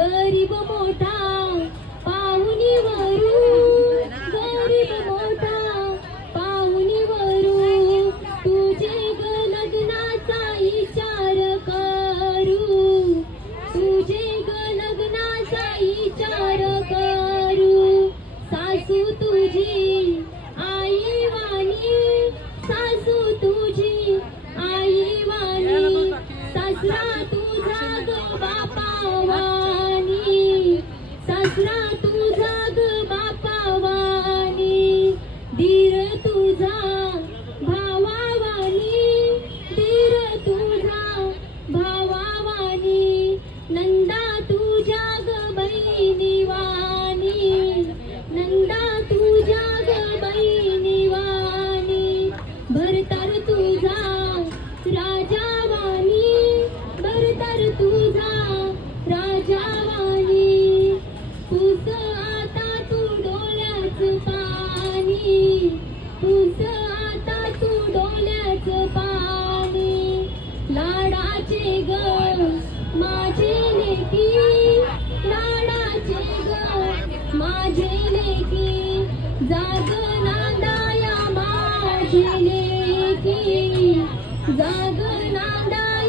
गरीब मोठा पाहुणी वरू गरीब मोठा पाहुणी वरू तुझे गलग्नाचा विचार करू. तुझे गलग्नाचा विचार पाणी. तुझ आता तू डोल्याच पाणी. लाडाचे ग माझे लेकी. लाडाचे ग माझे लेकी. जाग नांदाया माझी लेकी. जाग नांदा